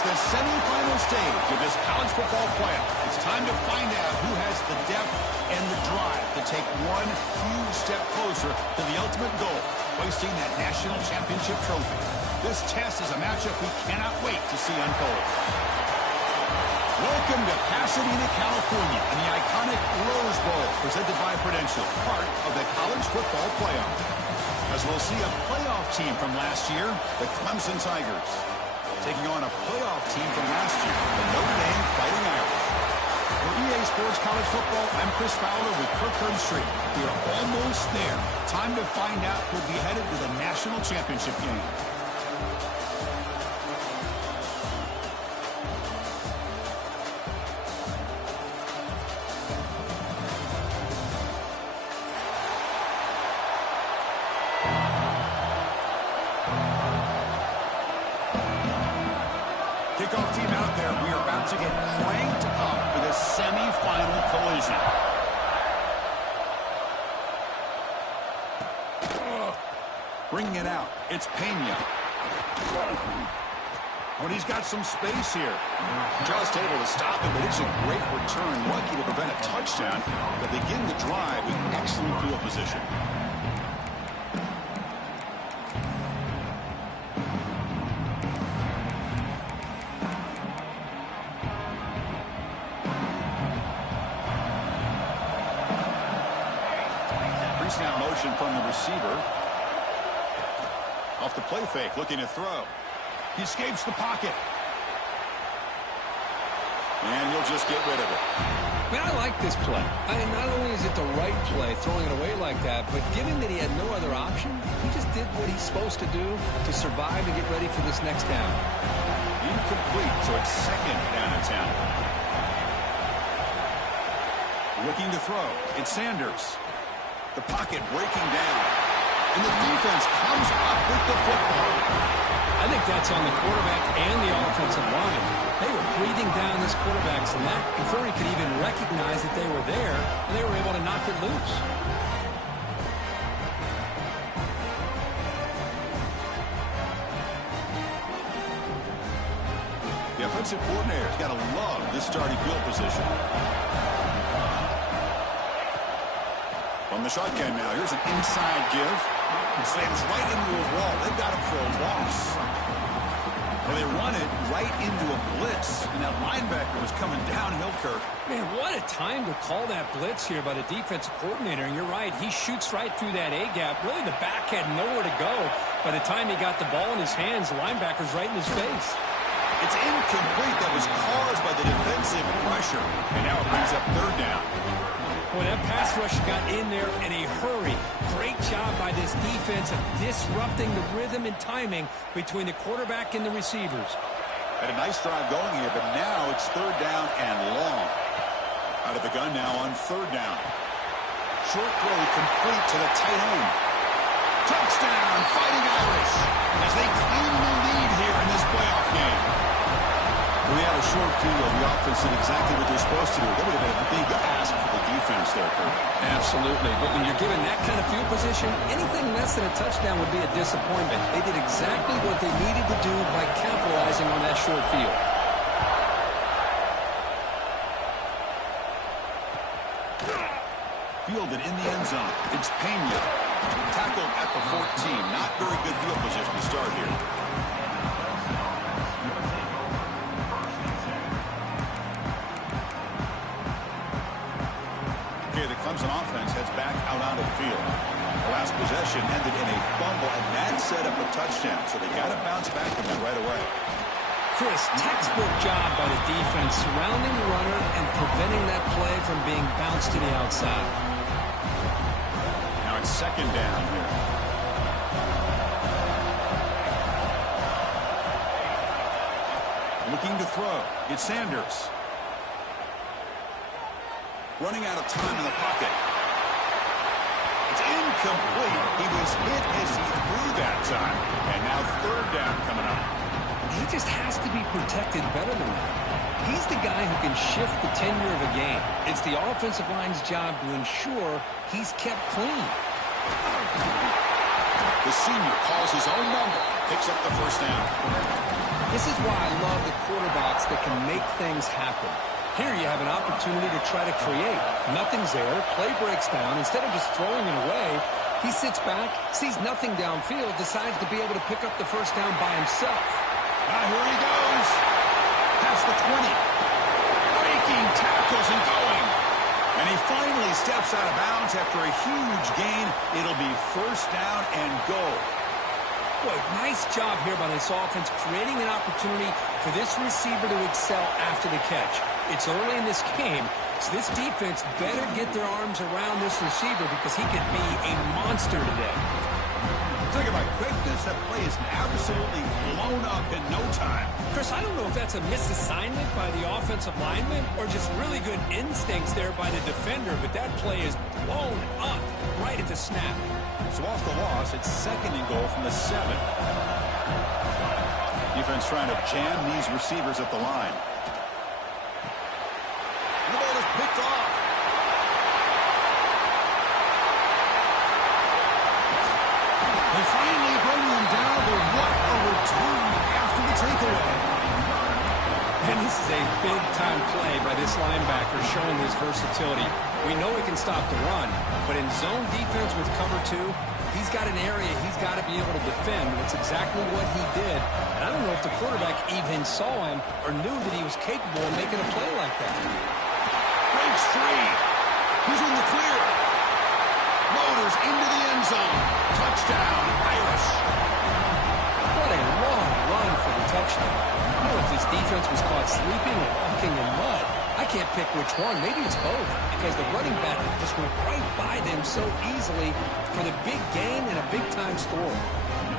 It's the semifinal stage of this college football playoff. It's time to find out who has the depth and the drive to take one huge step closer to the ultimate goal, hoisting that national championship trophy. This test is a matchup we cannot wait to see unfold. Welcome to Pasadena, California, and the iconic Rose Bowl, presented by Prudential, part of the college football playoff. As we'll see a playoff team from last year, the Clemson Tigers, taking on a playoff team from last year, the Notre Dame Fighting Irish. For EA Sports College Football, I'm Chris Fowler with Kirk Herbstreit. We are almost there. Time to find out who'll be headed to the national championship game. Kickoff team out there. We are about to get cranked up for the semifinal collision. Bringing it out. It's Pena. Oh, and he's got some space here. Just able to stop it, but it's a great return. Lucky to prevent a touchdown, but begin the drive with excellent field position. Now motion from the receiver. Off the play fake, looking to throw. He escapes the pocket. And you'll just get rid of it. Man, I like this play. Not only is it the right play, throwing it away like that, but given that he had no other option, he just did what he's supposed to do to survive and get ready for this next down. Incomplete, so it's second down in town. Looking to throw. It's Sanders. The pocket breaking down. And the defense comes up with the football. I think that's on the quarterback and the offensive line. They were breathing down this quarterback's neck before he could even recognize that they were there, and they were able to knock it loose. The offensive coordinator's got to love this starting field position. From the shotgun now, here's an inside give. Slams right into a wall. They've got him for a loss. Well, they run it right into a blitz, and that linebacker was coming downhill, Kirk. Man, what a time to call that blitz here by the defensive coordinator. And you're right, he shoots right through that A-gap. Really, the back had nowhere to go. By the time he got the ball in his hands, the linebacker's right in his face. It's incomplete. That was caused by the defensive pressure. And now it brings up third down. Well, that pass rush got in there in a hurry. Great job by this defense of disrupting the rhythm and timing between the quarterback and the receivers. Had a nice drive going here, but now it's third down and long. Out of the gun now on third down. Short throw complete to the tight end. Touchdown, Fighting Irish, as they claim the lead here in this playoff game. We had a short field. The offense did exactly what they're supposed to do. That would have been a big ask for the defense there, Kurt. Absolutely. But when you're given that kind of field position, anything less than a touchdown would be a disappointment. They did exactly what they needed to do by capitalizing on that short field. Fielded in the end zone. It's Pena. Tackled at the 14. Not very good field position to start here. The Clemson offense heads back out onto the field. The last possession ended in a fumble, and that set up a touchdown, so they got to bounce back from that right away. Chris, textbook job by the defense surrounding the runner and preventing that play from being bounced to the outside. Now it's second down here. Looking to throw. It's Sanders. Running out of time in the pocket. It's incomplete. He was hit as he threw that time. And now third down coming up. He just has to be protected better than that. He's the guy who can shift the tenure of a game. It's the offensive line's job to ensure he's kept clean. The senior calls his own number. picks up the first down. This is why I love the quarterbacks that can make things happen. Here you have an opportunity to try to create. Nothing's there. Play breaks down. Instead of just throwing it away, he sits back, sees nothing downfield, decides to be able to pick up the first down by himself. Now here he goes. Past the 20. Breaking tackles and going. And he finally steps out of bounds after a huge gain. It'll be first down and goal. Boy, nice job here by this offense, creating an opportunity for this receiver to excel after the catch. It's early in this game, so this defense better get their arms around this receiver because he could be a monster today. Talk about quickness. That play is absolutely blown up in no time. Chris, I don't know if that's a misassignment by the offensive lineman or just really good instincts there by the defender, but that play is blown up right at the snap. So off the loss, it's second and goal from the 7. Defense trying to jam these receivers at the line. The ball is picked off. They finally bring them down, but what a return after the takeaway. And this is a big-time play by this linebacker showing his versatility. We know he can stop the run, but in zone defense with cover 2, he's got an area he's got to be able to defend. That's exactly what he did. And I don't know if the quarterback even saw him or knew that he was capable of making a play like that. Breaks free. He's in the clear. Motors into the end zone. Touchdown, Irish. What a long run for the touchdown. I don't know if this defense was caught sleeping or walking in mud. I can't pick which one. Maybe it's both because the running back just went right by them so easily for the big gain and a big-time score.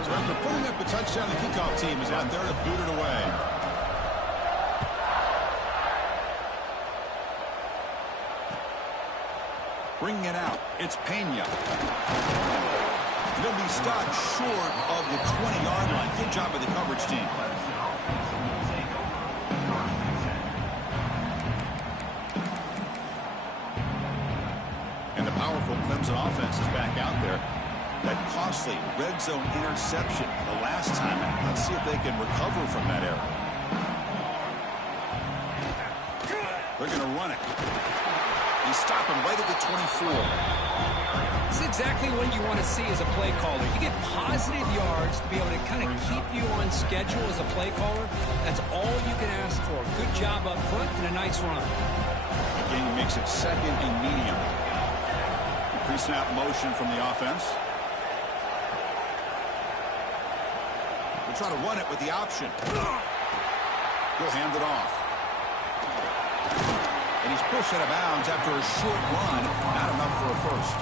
So after putting up the touchdown, the kickoff team is out there to boot it away. Bringing it out, it's Pena. They'll be stopped short of the 20-yard line. Good job by the coverage team. And the powerful Clemson offense is back out there. That costly red zone interception the last time. Let's see if they can recover from that error. They're going to run it. They stop him right at the 24. This is exactly what you want to see as a play caller. You get positive yards to be able to kind of keep you on schedule as a play caller. That's all you can ask for. Good job up front and a nice run. Again, he makes it second and medium. Pre-snap motion from the offense. We'll try to run it with the option. He'll hand it off. And he's pushed out of bounds after a short run. Not enough for a first.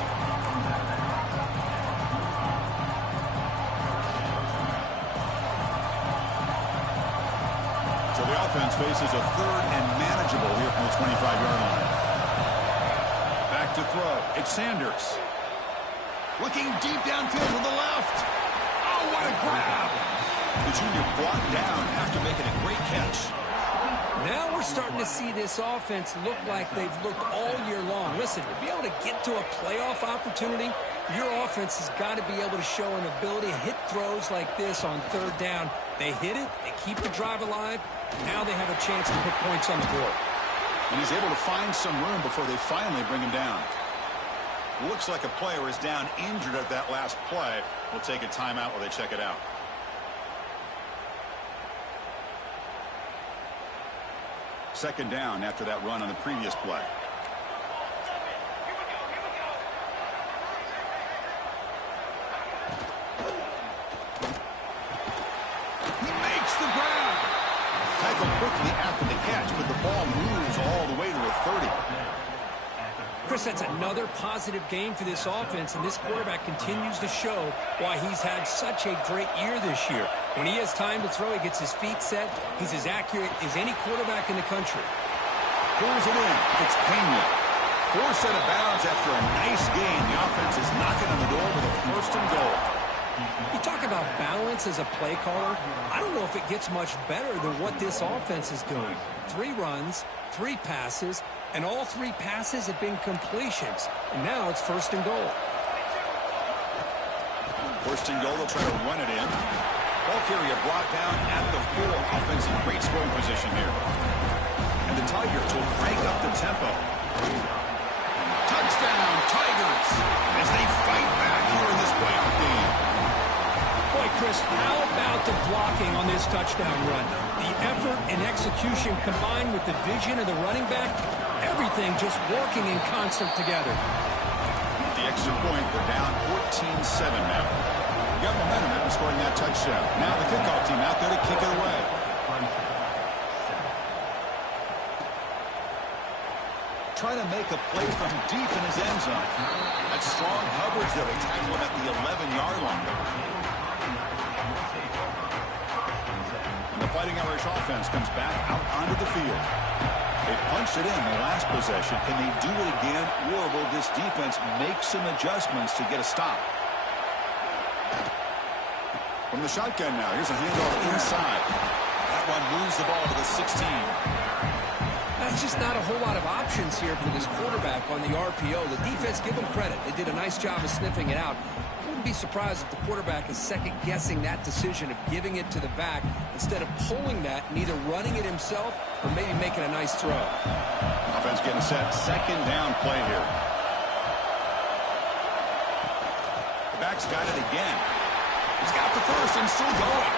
So the offense faces a third and manageable here from the 25-yard line. Back to throw. It's Sanders. Looking deep downfield to the left. Oh, what a grab. The junior brought down after making a great catch. Now we're starting to see this offense look like they've looked all year long. Listen, to be able to get to a playoff opportunity, your offense has got to be able to show an ability to hit throws like this on third down. They hit it, they keep the drive alive. Now they have a chance to put points on the board. And he's able to find some room before they finally bring him down. Looks like a player is down injured at that last play. We'll take a timeout while they check it out. Second down after that run on the previous play. He makes the grab. Tackled quickly after the catch, but the ball moves all the way to the 30. Chris, that's another positive game for this offense, and this quarterback continues to show why he's had such a great year this year. When he has time to throw, he gets his feet set. He's as accurate as any quarterback in the country. Pulls it in. It's Pena. Forced out of bounds after a nice gain. The offense is knocking on the door with a first and goal. You talk about balance as a play caller. I don't know if it gets much better than what this offense is doing. 3 runs, 3 passes, and all 3 passes have been completions. And now it's first and goal. First and goal, they'll try to run it in. Ball carrier brought down at the 4. Offense in great scoring position here. And the Tigers will crank up the tempo. Touchdown, Tigers, as they fight back here in this playoff game. Boy, Chris, how about the blocking on this touchdown run? The effort and execution combined with the vision of the running back, everything just working in concert together. At the extra point, they're down 14-7 now. You got momentum after scoring that touchdown. Now the kickoff team out there to kick it away. Trying to make a play from deep in his end zone. That's strong coverage there. They tackle him at the 11-yard line. And the Fighting Irish offense comes back out onto the field. They punched it in the last possession. Can they do it again, or will this defense make some adjustments to get a stop? From the shotgun now, here's a handoff inside. That one moves the ball to the 16. That's just not a whole lot of options here for this quarterback on the RPO. The defense, give them credit. They did a nice job of sniffing it out. I wouldn't be surprised if the quarterback is second-guessing that decision of giving it to the back instead of pulling that and either running it himself or maybe making a nice throw. Offense getting set. Second down play here. The back's got it again. He's got the first and still going.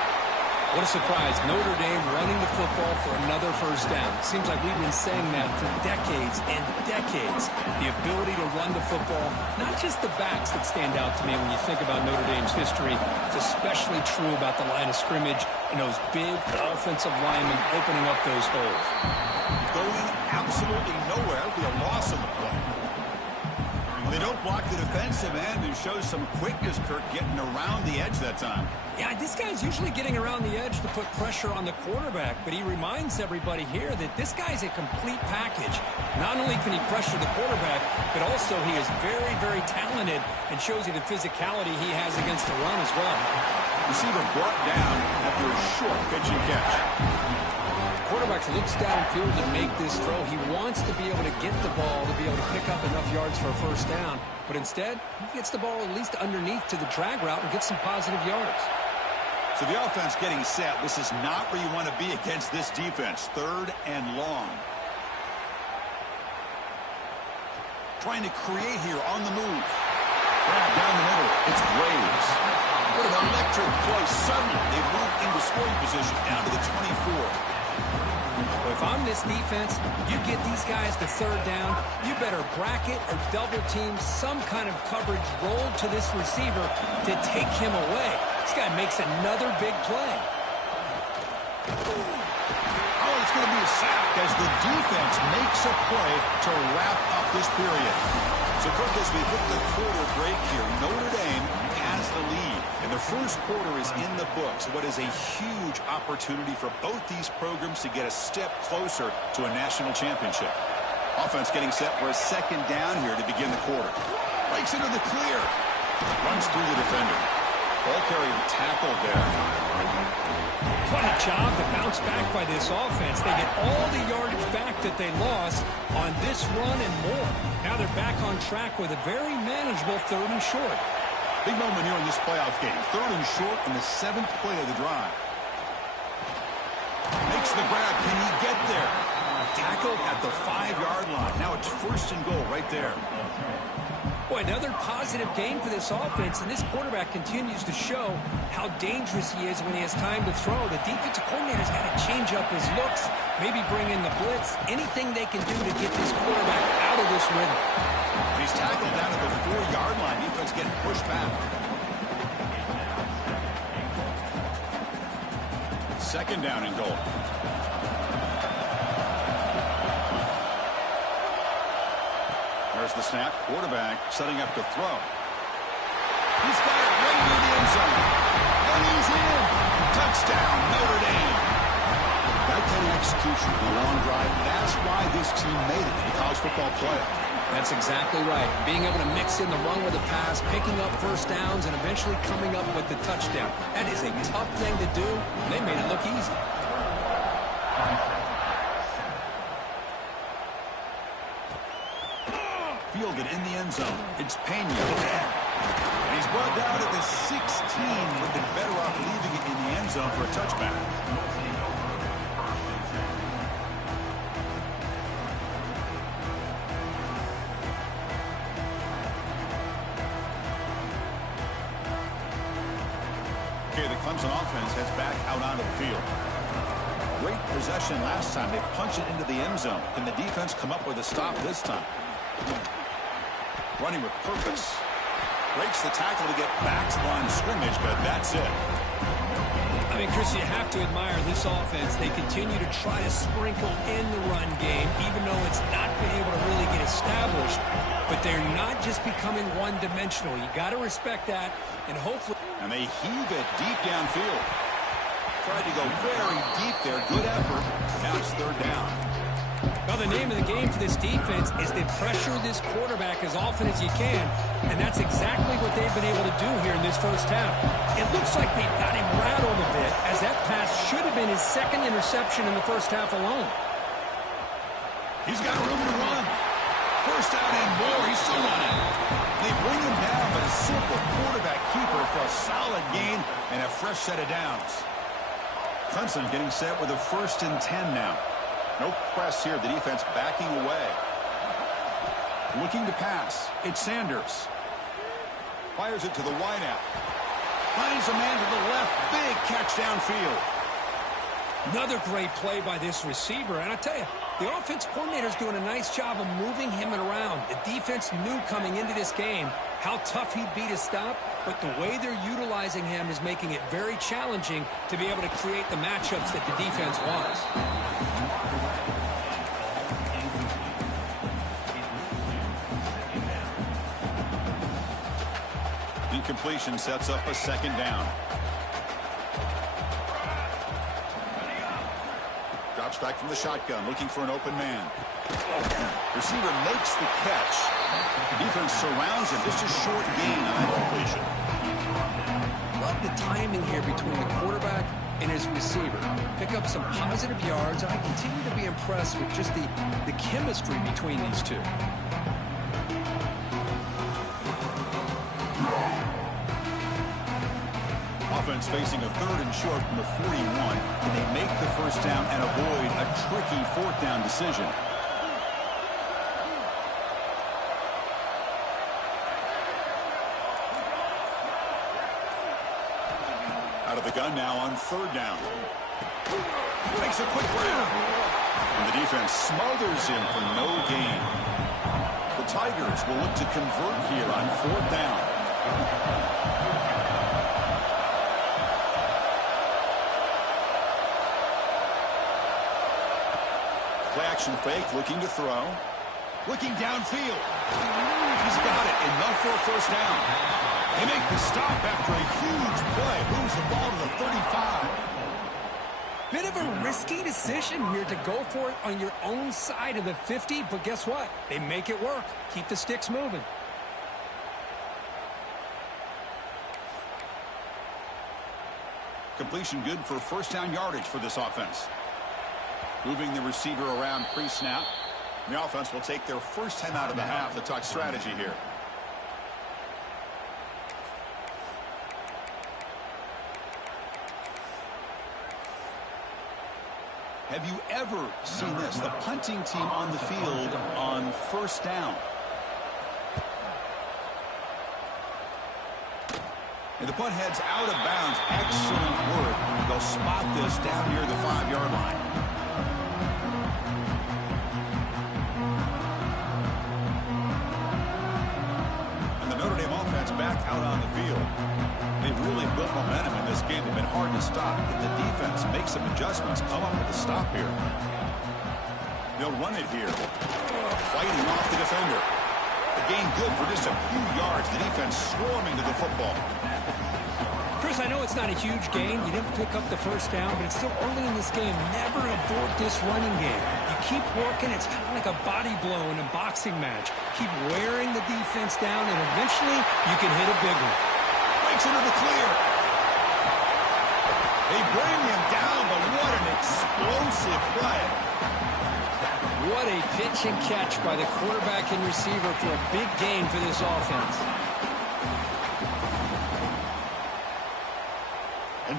What a surprise. Notre Dame running the football for another first down. Seems like we've been saying that for decades and decades. The ability to run the football, not just the backs that stand out to me when you think about Notre Dame's history. It's especially true about the line of scrimmage and those big offensive linemen opening up those holes. Going absolutely nowhere. It'll be a loss on the play. They don't block the defensive end and show some quickness, Kirk, getting around the edge that time. Yeah, this guy's usually getting around the edge to put pressure on the quarterback, but he reminds everybody here that this guy's a complete package. Not only can he pressure the quarterback, but also he is very, very talented and shows you the physicality he has against the run as well. Receiver brought down after a short pitch and catch. Quarterback looks downfield to make this throw. He wants to be able to get the ball to be able to pick up enough yards for a first down. But instead, he gets the ball at least underneath to the drag route and gets some positive yards. So the offense getting set. This is not where you want to be against this defense. Third and long. Trying to create here on the move. Grab down the middle. It's Braves. What an electric play. Suddenly, they've moved into scoring position down to the 24. Well, if I'm this defense, you get these guys to third down, you better bracket or double team some kind of coverage roll to this receiver to take him away. This guy makes another big play. Oh, it's going to be a sack as the defense makes a play to wrap up this period. So, Kirk, as we hit the quarter break here, Notre Dame has the lead. And the first quarter is in the books. What is a huge opportunity for both these programs to get a step closer to a national championship. Offense getting set for a second down here to begin the quarter. Breaks into the clear. Runs through the defender. Ball carrier tackled there. What a job to bounce back by this offense. They get all the yardage back that they lost on this run and more. Now they're back on track with a very manageable third and short. Big moment here in this playoff game. Third and short in the 7th play of the drive. Makes the grab. Can he get there? Tackle at the 5-yard line. Now it's first and goal right there. Boy, another positive game for this offense, and this quarterback continues to show how dangerous he is when he has time to throw. The defensive coordinator's got to change up his looks, maybe bring in the blitz, anything they can do to get this quarterback out of this rhythm. He's tackled down at the 4-yard line. Defense getting pushed back. Second down and goal. There's the snap. Quarterback setting up to throw. He's got it right near the end zone. And he's in. Touchdown, Notre Dame. That kind of execution in a long drive, that's why this team made it in the college football playoff. That's exactly right. Being able to mix in the run with the pass, picking up first downs, and eventually coming up with the touchdown. That is a tough thing to do, and they made it look easy. Fielded in the end zone. It's Pena. And He's brought down at the 16. Would have been better off leaving it in the end zone for a touchback. Okay, the Clemson offense heads back out onto the field. Great possession last time. They punch it into the end zone. Can the defense come up with a stop this time? Running with purpose. Breaks the tackle to get back to line of scrimmage, but that's it. I mean, Chris, you have to admire this offense. They continue to try to sprinkle in the run game, even though it's not been able to really get established. But they're not just becoming one-dimensional. You got to respect that, and hopefully... And they heave it deep downfield. Tried to go very deep there. Good effort. Now it's third down. Well, the name of the game for this defense is to pressure this quarterback as often as you can, and that's exactly what they've been able to do here in this first half. It looks like they've got him rattled a bit, as that pass should have been his second interception in the first half alone. He's got room to run. First down and more. He's still running. They bring him down, but a simple quarterback keeper for a solid gain and a fresh set of downs. Clemson getting set with a 1st and 10 now. No press here. The defense backing away. Looking to pass. It's Sanders. Fires it to the wideout. Finds a man to the left. Big catch downfield. Another great play by this receiver. And I tell you, the offense coordinator is doing a nice job of moving him around. The defense knew coming into this game how tough he'd be to stop, but the way they're utilizing him is making it very challenging to be able to create the matchups that the defense wants. Incompletion sets up a 2nd down. Drops back from the shotgun, looking for an open man. Receiver makes the catch. Defense surrounds him. Just a short gain on that completion. Love the timing here between the quarterback and his receiver. Pick up some positive yards, and I continue to be impressed with just the chemistry between these two. Offense facing a 3rd and short from the 41. Can they make the first down and avoid a tricky 4th down decision? Out of the gun now on 3rd down. Makes a quick grab. And the defense smothers him for no gain. The Tigers will look to convert here on 4th down. Play action fake, looking to throw. Looking downfield. He's got it. Enough for a first down. They make the stop after a huge play. Moves the ball to the 35. Bit of a risky decision here to go for it on your own side of the 50, but guess what? They make it work. Keep the sticks moving. Completion good for first down yardage for this offense. Moving the receiver around pre-snap. The offense will take their first 10 out of the half to talk strategy here. Have you ever seen this? The punting team on the field on first down. And the punt heads out of bounds. Excellent work. They'll spot this down near the 5-yard line. And the Notre Dame offense back out on the field. They've really built momentum in this game. They've been hard to stop. Can the defense make some adjustments, come up with a stop here? They'll run it here. Fighting off the defender. The gain good for just a few yards. The defense swarming to the football. Chris, I know it's not a huge gain. You didn't pick up the first down, but it's still early in this game. Never abort this running game. You keep working. It's kind of like a body blow in a boxing match. Keep wearing the defense down, and eventually you can hit a big one. Breaks into the clear. They bring him down, but what an explosive play. What a pitch and catch by the quarterback and receiver for a big gain for this offense.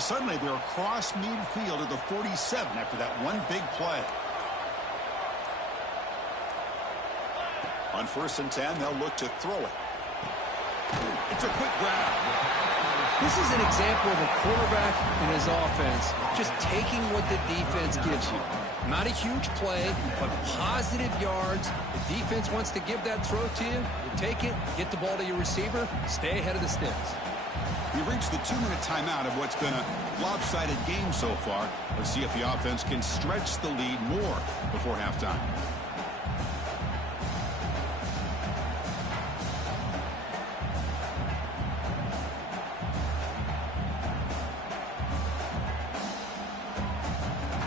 suddenly they're across midfield at the 47 after that one big play. On 1st and 10, they'll look to throw it. It's a quick grab. This is an example of a quarterback and his offense just taking what the defense gives you. Not a huge play, but positive yards. The defense wants to give that throw to you. You take it, get the ball to your receiver, stay ahead of the sticks. We've reached the 2-minute timeout of what's been a lopsided game so far. Let's see if the offense can stretch the lead more before halftime.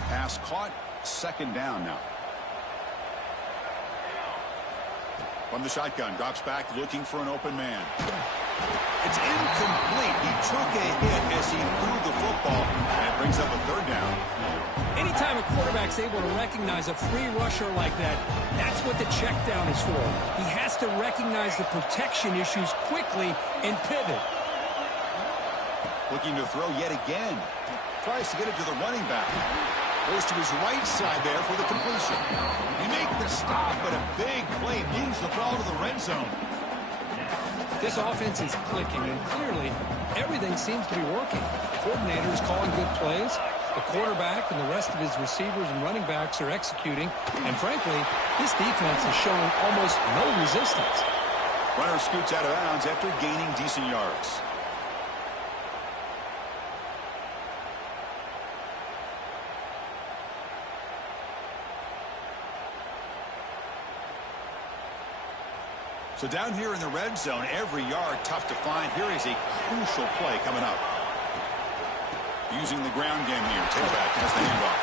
Pass caught, 2nd down now. From the shotgun, drops back looking for an open man. It's incomplete. He took a hit as he threw the football, and it brings up a 3rd down. Anytime a quarterback's able to recognize a free rusher like that, that's what the check down is for. He has to recognize the protection issues quickly and pivot. Looking to throw yet again. Tries to get it to the running back. Goes to his right side there for the completion. He make the stop, but a big play moves the ball to the red zone. This offense is clicking, and clearly everything seems to be working. The coordinator is calling good plays. The quarterback and the rest of his receivers and running backs are executing. And frankly, this defense is showing almost no resistance. Runner scoots out of bounds after gaining decent yards. So down here in the red zone, every yard tough to find. Here is a crucial play coming up. Using the ground game here. Tailback has the handoff.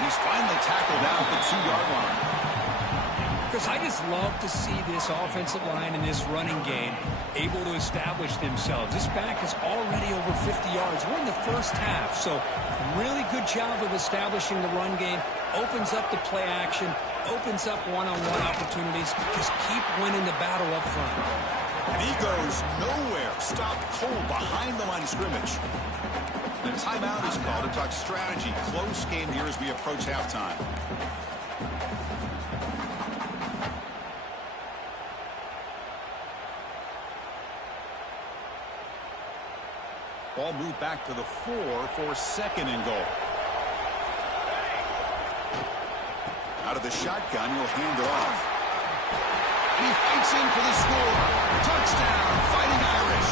He's finally tackled out the 2-yard line. Chris, I just love to see this offensive line and this running game able to establish themselves. This back is already over 50 yards. We're in the first half, so really good job of establishing the run game. Opens up the play action, opens up one-on-one opportunities. Just keep winning the battle up front. And he goes nowhere. Stopped cold behind the line of scrimmage. The timeout is called to talk strategy. Close game here as we approach halftime. Ball moved back to the 4 for 2nd and goal. Out of the shotgun, he'll hand it off. He fights in for the score. Touchdown, Fighting Irish.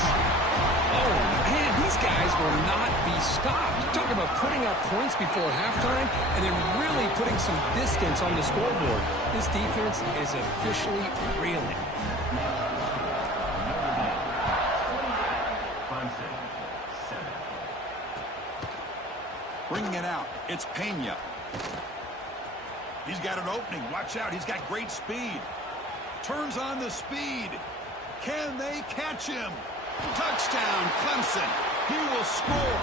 Oh, man, these guys will not be stopped. Talk about putting up points before halftime and then really putting some distance on the scoreboard. This defense is officially reeling. Bringing it out, it's Pena. He's got an opening. Watch out, he's got great speed. Turns on the speed. Can they catch him? Touchdown, Clemson. He will score.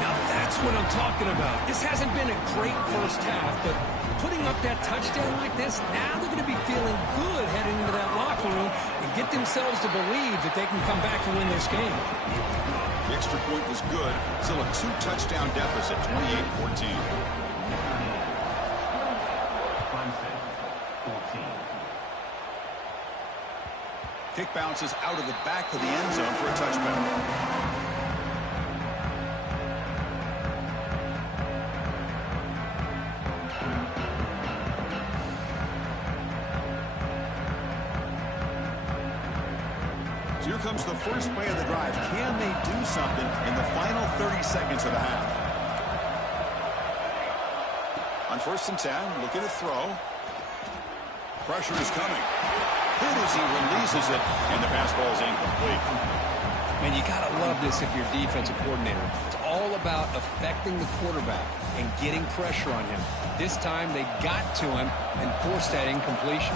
Now that's what I'm talking about. This hasn't been a great first half, but putting up that touchdown like this, now they're going to be feeling good heading into that locker room and get themselves to believe that they can come back and win this game. The extra point was good. Still a 2-touchdown deficit, 28-14. Kick bounces out of the back of the end zone for a touchback. So here comes the first play of the drive. Can they do something in the final 30 seconds of the half? On 1st and 10, looking to throw. Pressure is coming. Hit as he releases it, and the pass ball is incomplete. Man, you got to love this if you're a defensive coordinator. It's all about affecting the quarterback and getting pressure on him. This time, they got to him and forced that incompletion.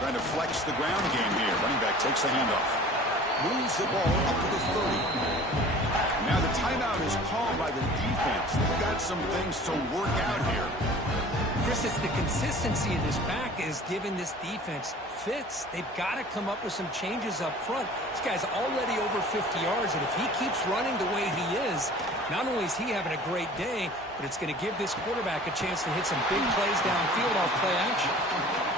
Trying to flex the ground game here. Running back takes the handoff. Moves the ball up to the 30. Now the timeout is called by the defense. They've got some things to work out here. Chris, it's the consistency of this back is giving this defense fits. They've got to come up with some changes up front. This guy's already over 50 yards, and if he keeps running the way he is, not only is he having a great day, but it's going to give this quarterback a chance to hit some big plays downfield off play action.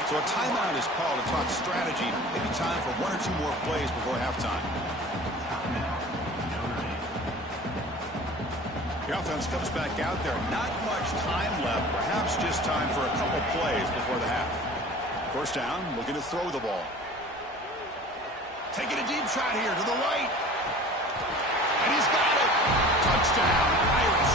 So a timeout is called to talk strategy. Maybe time for one or two more plays before halftime. The offense comes back out there. Not much time left. Perhaps just time for a couple plays before the half. First down, looking to throw the ball. Taking a deep shot here to the right. And he's got it. Touchdown, Irish.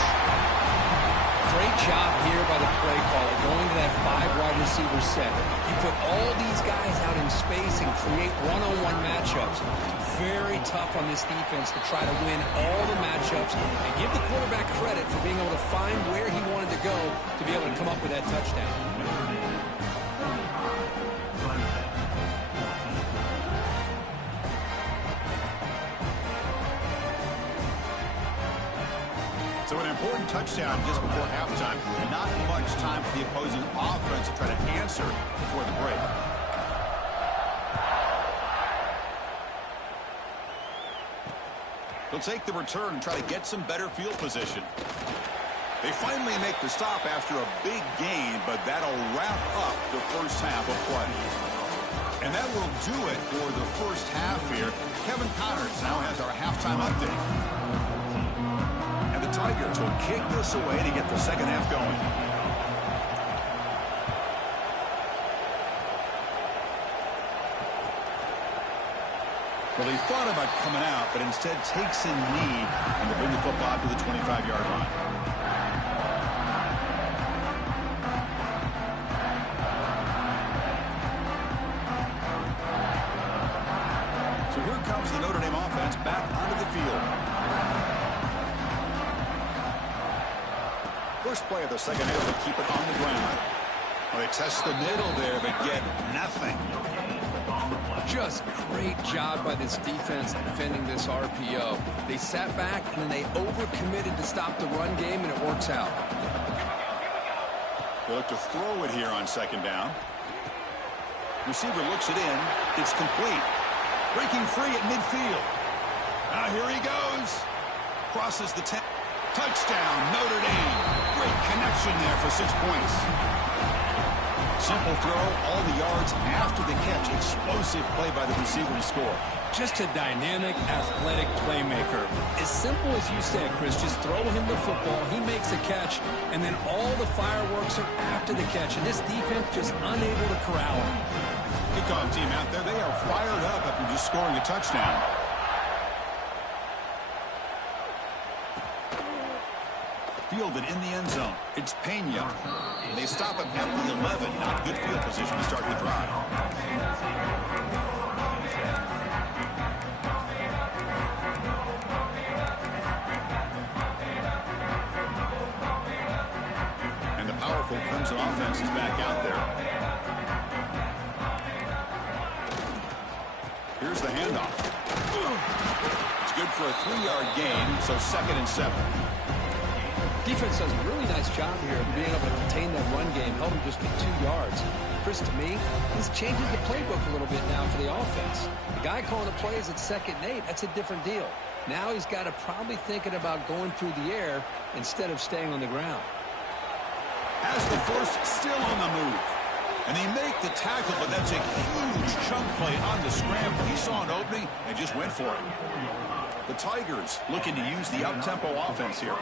Great job here by the play caller, going to that 5 wide receiver set. You put all these guys out in space and create one-on-one matchups. Very tough on this defense to try to win all the matchups and give the quarterback credit for being able to find where he wanted to go to be able to come up with that touchdown. So an important touchdown just before halftime. Not much time for the opposing offense to try to answer before the break. They'll take the return and try to get some better field position. They finally make the stop after a big gain, but that'll wrap up the first half of play. And that will do it for the first half here. Kevin Connors now has our halftime update. And the Tigers will kick this away to get the second half going. Well, he thought about coming out, but instead takes a knee and will bring the football to the 25-yard line. So here comes the Notre Dame offense back onto the field. First play of the second half will keep it on the ground. Well, they test the middle there, but get nothing. Just great job by this defense defending this RPO. They sat back and then they overcommitted to stop the run game, and it works out. They look to throw it here on second down. Receiver looks it in. It's complete. Breaking free at midfield. Now here he goes. Crosses the 10. Touchdown, Notre Dame. Great connection there for 6 points. Simple throw, all the yards after the catch. Explosive play by the receiver to score. Just a dynamic, athletic playmaker. As simple as you said, Chris, just throw him the football, he makes a catch, and then all the fireworks are after the catch. And this defense just unable to corral him. Kickoff team out there, they are fired up after just scoring a touchdown. Fielded in the end zone. It's Pena. They stop him at the 11. Not good field position to start the drive. And the powerful Crimson offense is back out there. Here's the handoff. It's good for a 3-yard gain, so 2nd and 7. Defense does a really nice job here of being able to contain that run game, held him just to 2 yards. Chris, to me, this changes the playbook a little bit now for the offense. The guy calling the plays at 2nd and 8, that's a different deal. Now he's got to probably thinking about going through the air instead of staying on the ground. Has the first, still on the move. And they make the tackle, but that's a huge chunk play on the scramble. He saw an opening and just went for it. The Tigers looking to use the up-tempo offense here.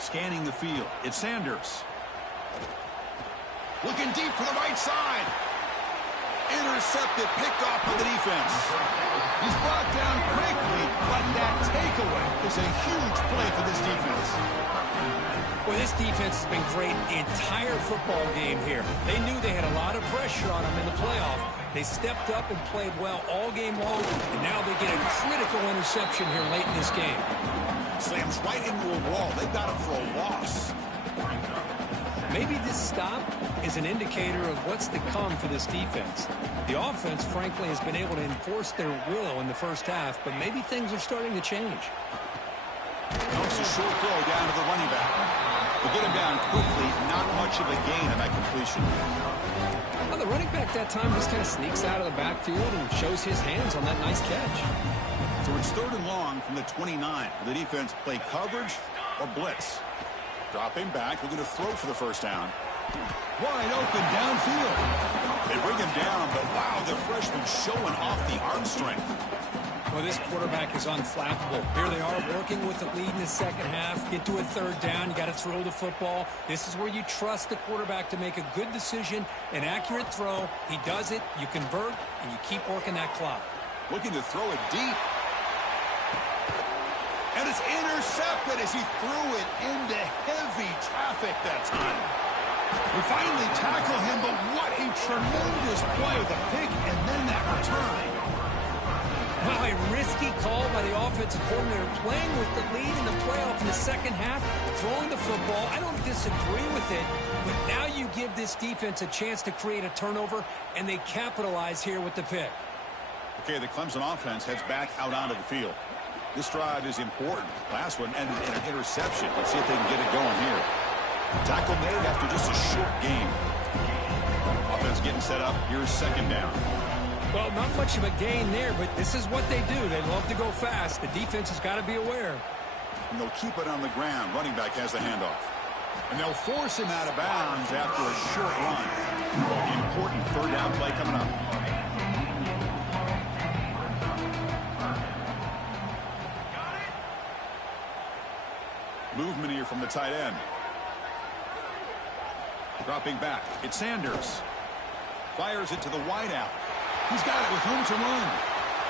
Scanning the field. It's Sanders. Looking deep for the right side. Intercepted, picked off by the defense. He's brought down quickly, but that takeaway is a huge play for this defense. Well, this defense has been great the entire football game here. They knew they had a lot of pressure on them in the playoff. They stepped up and played well all game long, and now they get a critical interception here late in this game. Slams right into a wall. They got him for a loss. Maybe this stop is an indicator of what's to come for this defense. The offense, frankly, has been able to enforce their will in the first half, but maybe things are starting to change. Comes a short throw down to the running back. We get him down quickly, not much of a gain on that completion. Well, the running back that time just kind of sneaks out of the backfield and shows his hands on that nice catch. So it's 3rd and long from the 29. The defense play coverage or blitz. Dropping back, looking to throw for the first down. Wide open downfield. They bring him down, but wow, the freshman showing off the arm strength. Well, this quarterback is unflappable. Here they are working with the lead in the second half. Get to a 3rd down. You got to throw the football. This is where you trust the quarterback to make a good decision, an accurate throw. He does it, you convert, and you keep working that clock. Looking to throw it deep. And it's intercepted as he threw it into heavy traffic that time. We finally tackle him, but what a tremendous play. The pick and then that return. Wow, a risky call by the offensive coordinator, playing with the lead in the playoff in the second half, throwing the football. I don't disagree with it, but now you give this defense a chance to create a turnover, and they capitalize here with the pick. Okay, the Clemson offense heads back out onto the field. This drive is important. Last one ended in an interception. Let's see if they can get it going here. Tackle made after just a short game. Offense getting set up. Here's 2nd down. Well, not much of a gain there, but this is what they do. They love to go fast. The defense has got to be aware. And they'll keep it on the ground. Running back has the handoff. And they'll force him out of bounds after a short run. Important 3rd down play coming up. Movement here from the tight end. Dropping back. It's Sanders. Fires it to the wideout. He's got it with room to run.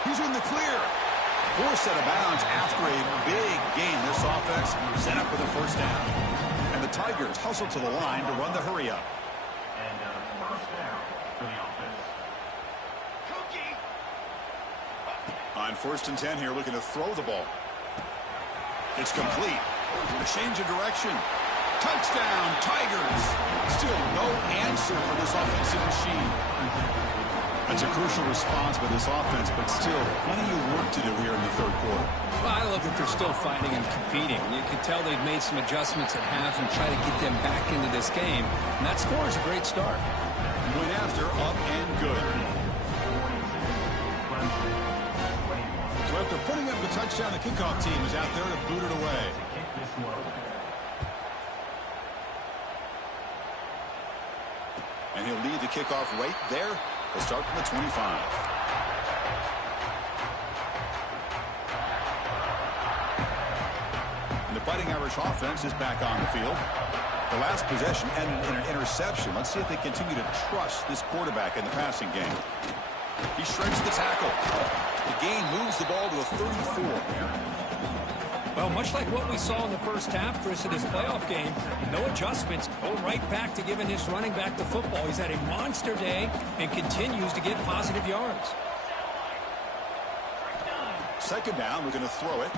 He's in the clear. Forced out of bounds after a big gain. This offense set up with a 1st down. And the Tigers hustle to the line to run the hurry up. And 1st down for the offense. On 1st and 10 here, looking to throw the ball. It's complete. A change of direction. Touchdown, Tigers. Still no answer for this offensive machine. That's a crucial response by this offense, but still plenty of work to do here in the 3rd quarter. Well, I love that they're still fighting and competing. You can tell they've made some adjustments at half and try to get them back into this game. And that score is a great start. Went after, up and good. So after putting up the touchdown, the kickoff team is out there to boot it away. And he'll lead the kickoff right there. They'll start from the 25. And the Fighting Irish offense is back on the field. The last possession ended in an interception. Let's see if they continue to trust this quarterback in the passing game. He shreds the tackle. The gain moves the ball to a 34. Well, much like what we saw in the first half, Chris, of this playoff game, no adjustments, go right back to giving this running back the football. He's had a monster day and continues to get positive yards. 2nd down, we're going to throw it.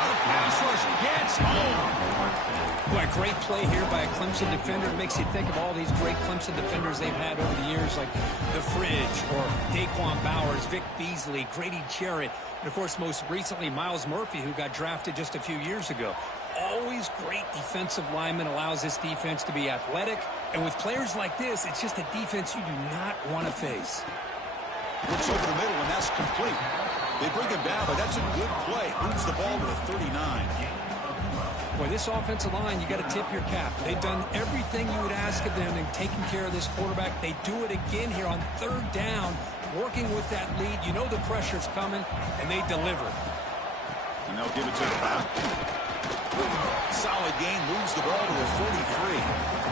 The pass rush gets home. Boy, great play here by a Clemson defender. It makes you think of all these great Clemson defenders they've had over the years, like the Fridge or Daquan Bowers, Vic Beasley, Grady Jarrett, and, of course, most recently, Miles Murphy, who got drafted just a few years ago. Always great defensive lineman, allows this defense to be athletic. And with players like this, it's just a defense you do not want to face. Looks over the middle, and that's complete. They bring him down, but that's a good play. Moves the ball to the 39. Boy, this offensive line, you got to tip your cap. They've done everything you would ask of them in taking care of this quarterback. They do it again here on 3rd down, working with that lead. You know the pressure's coming, and they deliver. And they'll give it to the back. Solid gain, moves the ball to the 43.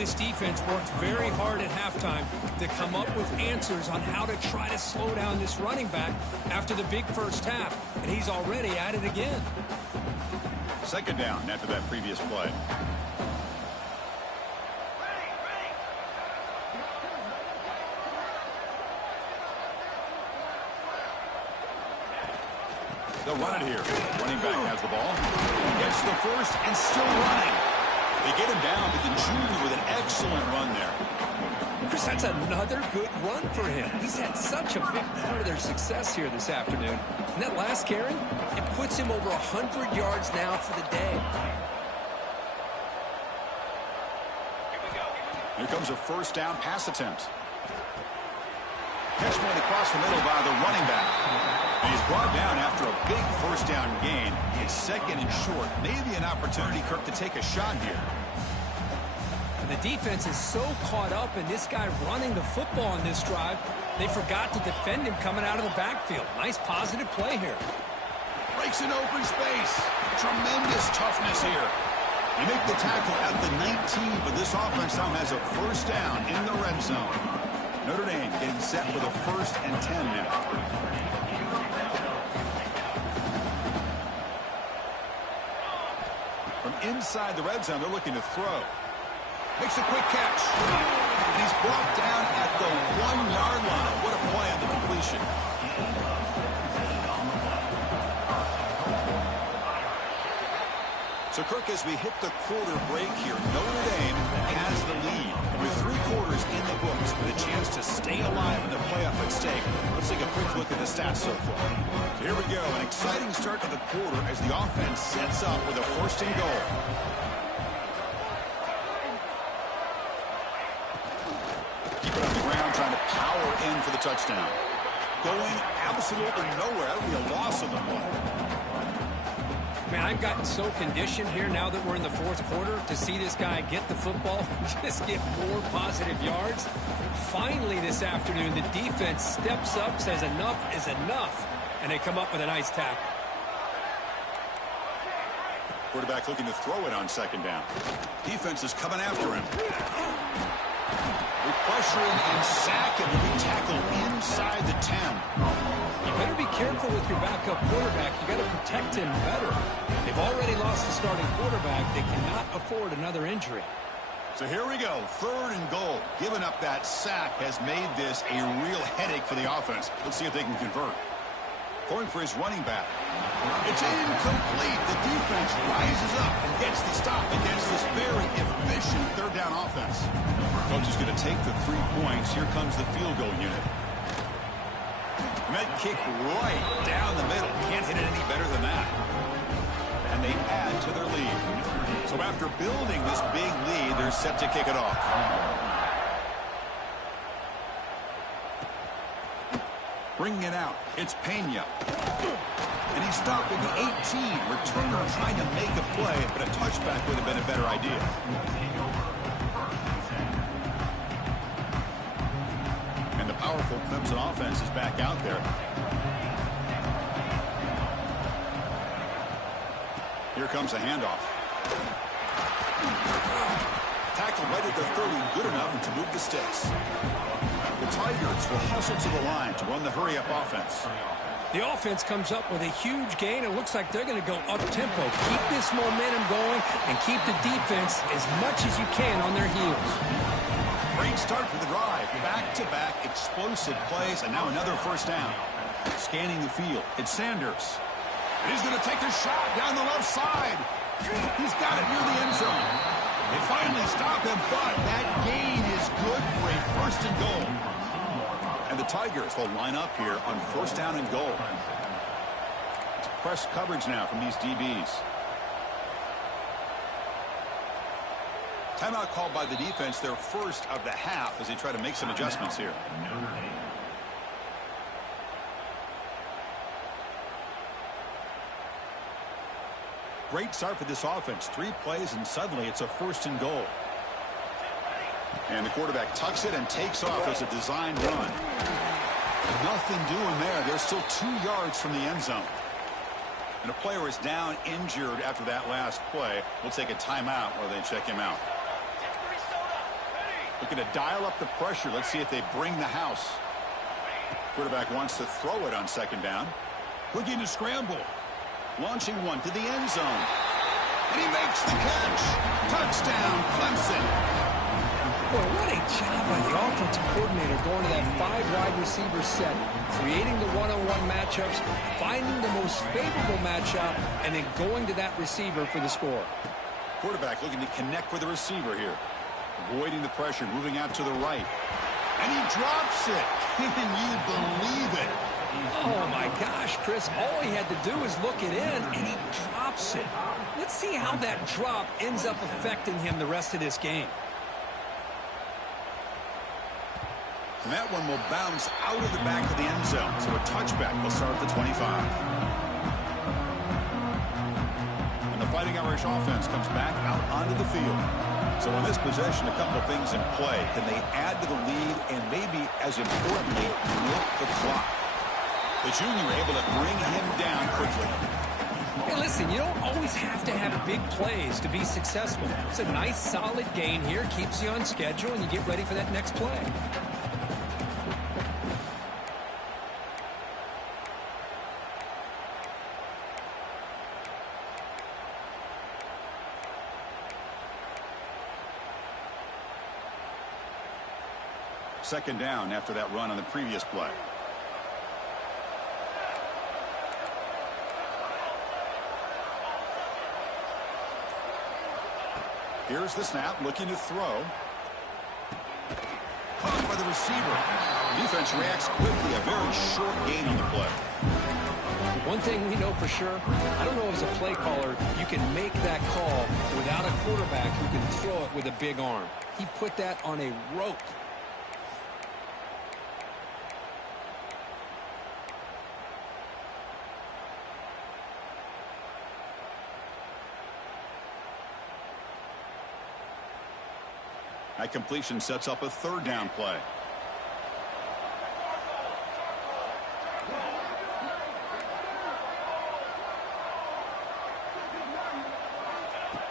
This defense worked very hard at halftime to come up with answers on how to try to slow down this running back after the big first half, and he's already at it again. Second down after that previous play. They'll run it here. Running back has the ball. Gets the first and still running. They get him down, but the junior with an excellent run there. Chris, that's another good run for him. He's had such a big part of their success here this afternoon. And that last carry, it puts him over 100 yards now for the day. Here comes a first down pass attempt. Catch made across the middle by the running back. And he's brought down after a big first down gain. It's second and short. Maybe an opportunity, Kirk, to take a shot here. The defense is so caught up in this guy running the football on this drive, they forgot to defend him coming out of the backfield. Nice positive play here. Breaks an open space. Tremendous toughness here. You make the tackle at the 19, but this offense now has a first down in the red zone. Notre Dame getting set with a 1st and 10 now. From inside the red zone, they're looking to throw. Makes a quick catch. And he's brought down at the 1-yard line. What a play on the completion. So, Kirk, as we hit the quarter break here, Notre Dame has the lead. With 3 quarters in the books, with a chance to stay alive in the playoff at stake. Let's take a quick look at the stats so far. So here we go. An exciting start to the quarter as the offense sets up with a 1st and goal. Keep it on the ground, trying to power in for the touchdown. Going absolutely nowhere. That would be a loss of the ball. Man, I've gotten so conditioned here now that we're in the 4th quarter to see this guy get the football, just get more positive yards. Finally this afternoon, the defense steps up, says enough is enough, and they come up with a nice tackle. Quarterback looking to throw it on 2nd down. Defense is coming after him. We pressure him and sack him and we tackle inside the 10. You better be careful with your backup quarterback. You got to protect him better. They've already lost the starting quarterback. They cannot afford another injury. So here we go, 3rd and goal. Giving up that sack has made this a real headache for the offense. Let's see if they can convert. Going for his running back. It's incomplete. The defense rises up and gets the stop against this very efficient 3rd down offense. Coach is going to take the 3 points. Here comes the field goal unit. And that kick right down the middle. Can't hit it any better than that. And they add to their lead. So after building this big lead, they're set to kick it off. Bringing it out, it's Pena. And he's stopped at the 18. Returner trying to make a play, but a touchback would have been a better idea. And the powerful Clemson offense is back out there. Here comes a handoff. Tackle right at the 30, good enough to move the sticks. The Tigers will hustle to the line to run the hurry-up offense. The offense comes up with a huge gain. It looks like they're going to go up-tempo. Keep this momentum going and keep the defense as much as you can on their heels. Great start to the drive. Back-to-back explosive plays, and now another first down. Scanning the field, it's Sanders. And he's going to take a shot down the left side. He's got it near the end zone. They finally stop him, but that gain is good for a 1st and goal. And the Tigers will line up here on 1st down and goal. It's press coverage now from these DBs. Timeout called by the defense, their 1st of the half as they try to make some adjustments here. Great start for this offense. 3 plays, and suddenly it's a 1st and goal. And the quarterback tucks it and takes off as a design run. Nothing doing there. They're still 2 yards from the end zone. And a player is down injured after that last play. We'll take a timeout while they check him out. Looking to dial up the pressure. Let's see if they bring the house. Quarterback wants to throw it on second down. Looking to scramble. Launching one to the end zone. And he makes the catch. Touchdown, Clemson. Boy, what a job by the offensive coordinator going to that 5 wide receiver set, creating the one-on-one matchups, finding the most favorable matchup, and then going to that receiver for the score. Quarterback looking to connect with the receiver here. Avoiding the pressure, moving out to the right. And he drops it. Can you believe it? Oh, my gosh, Chris. All he had to do is look it in, and he drops it. Let's see how that drop ends up affecting him the rest of this game. And that one will bounce out of the back of the end zone. So a touchback will start at the 25. And the Fighting Irish offense comes back out onto the field. So on this possession, a couple of things in play. Can they add to the lead and maybe, as importantly, milk the clock? The junior able to bring him down quickly. Hey, listen, you don't always have to have big plays to be successful. It's a nice, solid gain here. Keeps you on schedule, and you get ready for that next play. Second down after that run on the previous play. Here's the snap, looking to throw. Caught by the receiver. Defense reacts quickly, a very short gain on the play. One thing we know for sure, I don't know as a play caller, you can make that call without a quarterback who can throw it with a big arm. He put that on a rope. That completion sets up a third down play.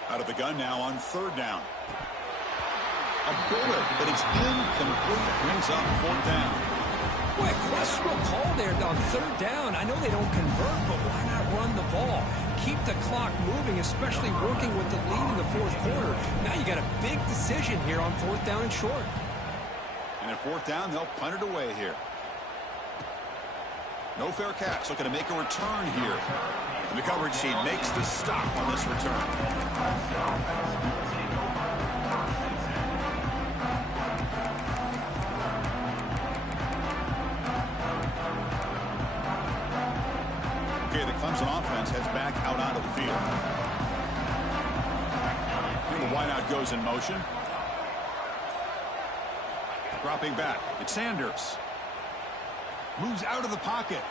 Out of the gun now on third down. A bullet, but it's incomplete. Brings up fourth down. Boy, questionable call there on third down. I know they don't convert, but why not run the ball? Keep the clock moving, especially working with the lead in the fourth quarter. Now you got a big decision here on fourth down and short. And at fourth down, they'll punt it away here. No fair catch. Looking to make a return here. And the coverage team makes the stop on this return. Okay, the Clemson offense heads back out onto the field. And the wideout goes in motion. Dropping back. It's Sanders. Moves out of the pocket.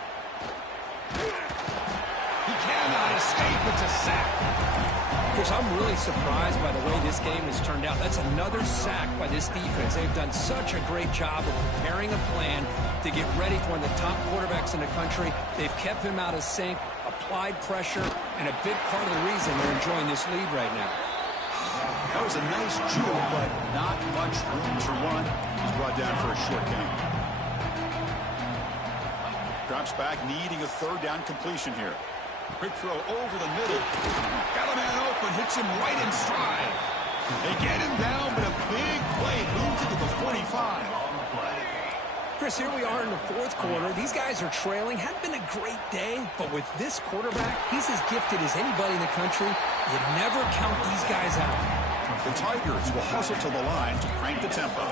He cannot escape. It's a sack. Chris, I'm really surprised by the way this game has turned out. That's another sack by this defense. They've done such a great job of preparing a plan to get ready for one of the top quarterbacks in the country. They've kept him out of sync, applied pressure, and a big part of the reason they're enjoying this lead right now. That was a nice jewel, but not much room to run. He's brought down for a short gain. Drops back, needing a third down completion here. Quick throw over the middle. Got a man open, hits him right in stride. They get him down, but a big play moves into the 45. Chris, here we are in the fourth quarter. These guys are trailing. Hadn't been a great day, but with this quarterback, he's as gifted as anybody in the country. You never count these guys out. The Tigers will hustle to the line to crank the tempo.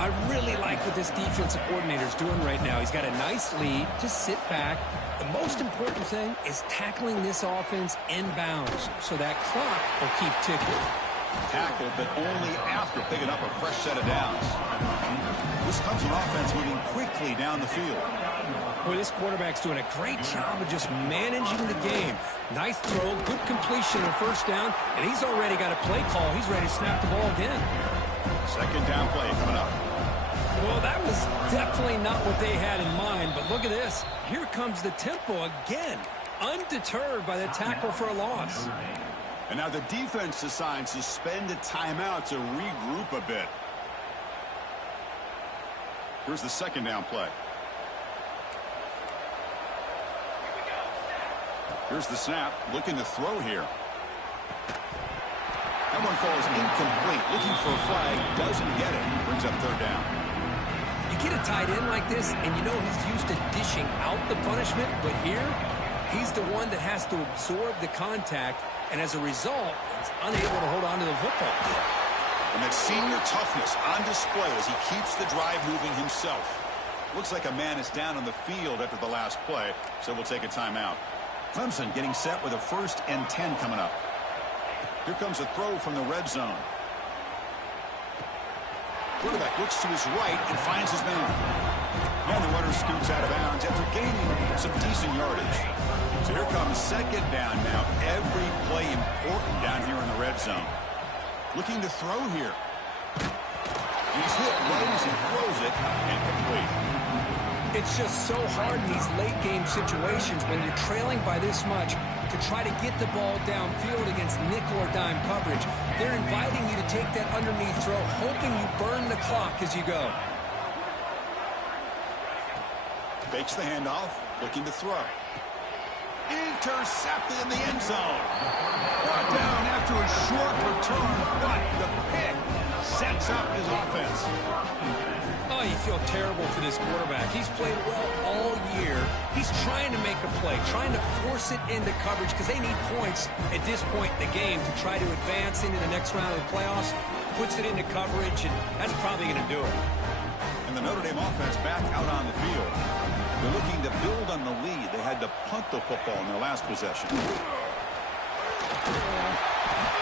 I really like what this defensive coordinator is doing right now. He's got a nice lead. Just sit back. The most important thing is tackling this offense inbounds so that clock will keep ticking. Tackled, but only after picking up a fresh set of downs. This comes an offense moving quickly down the field. Boy, this quarterback's doing a great job of just managing the game. Nice throw, good completion on first down, and he's already got a play call. He's ready to snap the ball again. Second down play coming up. Well, that was definitely not what they had in mind, but look at this. Here comes the tempo again, undeterred by the tackle for a loss. And now the defense decides to spend a timeout to regroup a bit. Here's the second down play. Here's the snap, looking to throw here. That one falls incomplete. Looking for a flag, doesn't get it. Brings up third down. You get a tight end like this, and you know he's used to dishing out the punishment, but here, he's the one that has to absorb the contact, and as a result, he's unable to hold on to the football. And that senior toughness on display as he keeps the drive moving himself. Looks like a man is down on the field after the last play, so we'll take a timeout. Clemson getting set with a 1st and 10 coming up. Here comes a throw from the red zone. Quarterback looks to his right and finds his man. And the runner scoots out of bounds after gaining some decent yardage. So here comes second down now. Every play important down here in the red zone. Looking to throw here. He's hit right as he throws it, incomplete. It's just so hard in these late-game situations when you're trailing by this much to try to get the ball downfield against nickel or dime coverage. They're inviting you to take that underneath throw, hoping you burn the clock as you go. Fakes the handoff, looking to throw. Intercepted in the end zone. Brought down after a short return, but the pick sets up his offense. Oh, you feel terrible for this quarterback. He's played well all year. He's trying to make a play, trying to force it into coverage because they need points at this point in the game to try to advance into the next round of the playoffs. Puts it into coverage, and that's probably going to do it. And the Notre Dame offense back out on the field. They're looking to build on the lead. They had to punt the football in their last possession.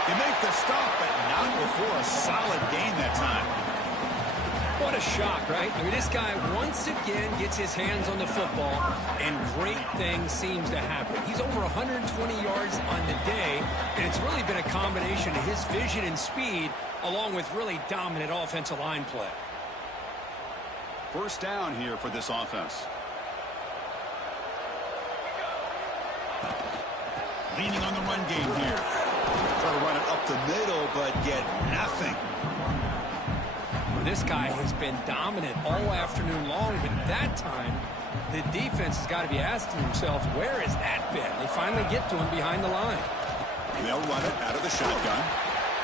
They make the stop, but not before a solid gain that time. What a shock, right? I mean, this guy once again gets his hands on the football, and great things seems to happen. He's over 120 yards on the day, and it's really been a combination of his vision and speed, along with really dominant offensive line play. First down here for this offense. Leaning on the run game here. Try to run it up the middle, but get nothing. Well, this guy has been dominant all afternoon long, but that time, the defense has got to be asking themselves, where has that been? They finally get to him behind the line. They'll run it out of the shotgun.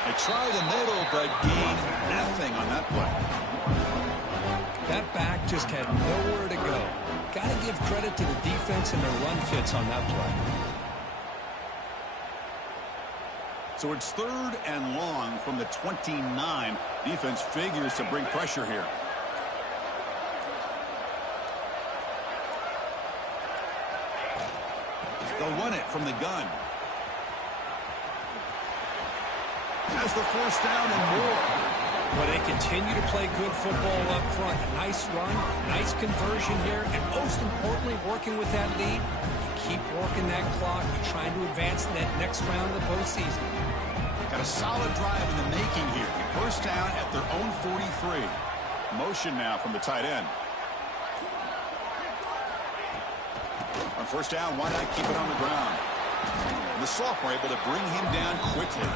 They try the middle, but gain nothing on that play. That back just had nowhere to go. Got to give credit to the defense and their run fits on that play. So it's 3rd and long from the 29. Defense figures to bring pressure here. They'll run it from the gun. Has the 1st down and more. Well, they continue to play good football up front. A nice run, nice conversion here, and most importantly, working with that lead. Keep working that clock. You're trying to advance to that next round of the postseason. Got a solid drive in the making here. First down at their own 43. Motion now from the tight end. On first down, why not keep it on the ground? And the sophomore able to bring him down quickly.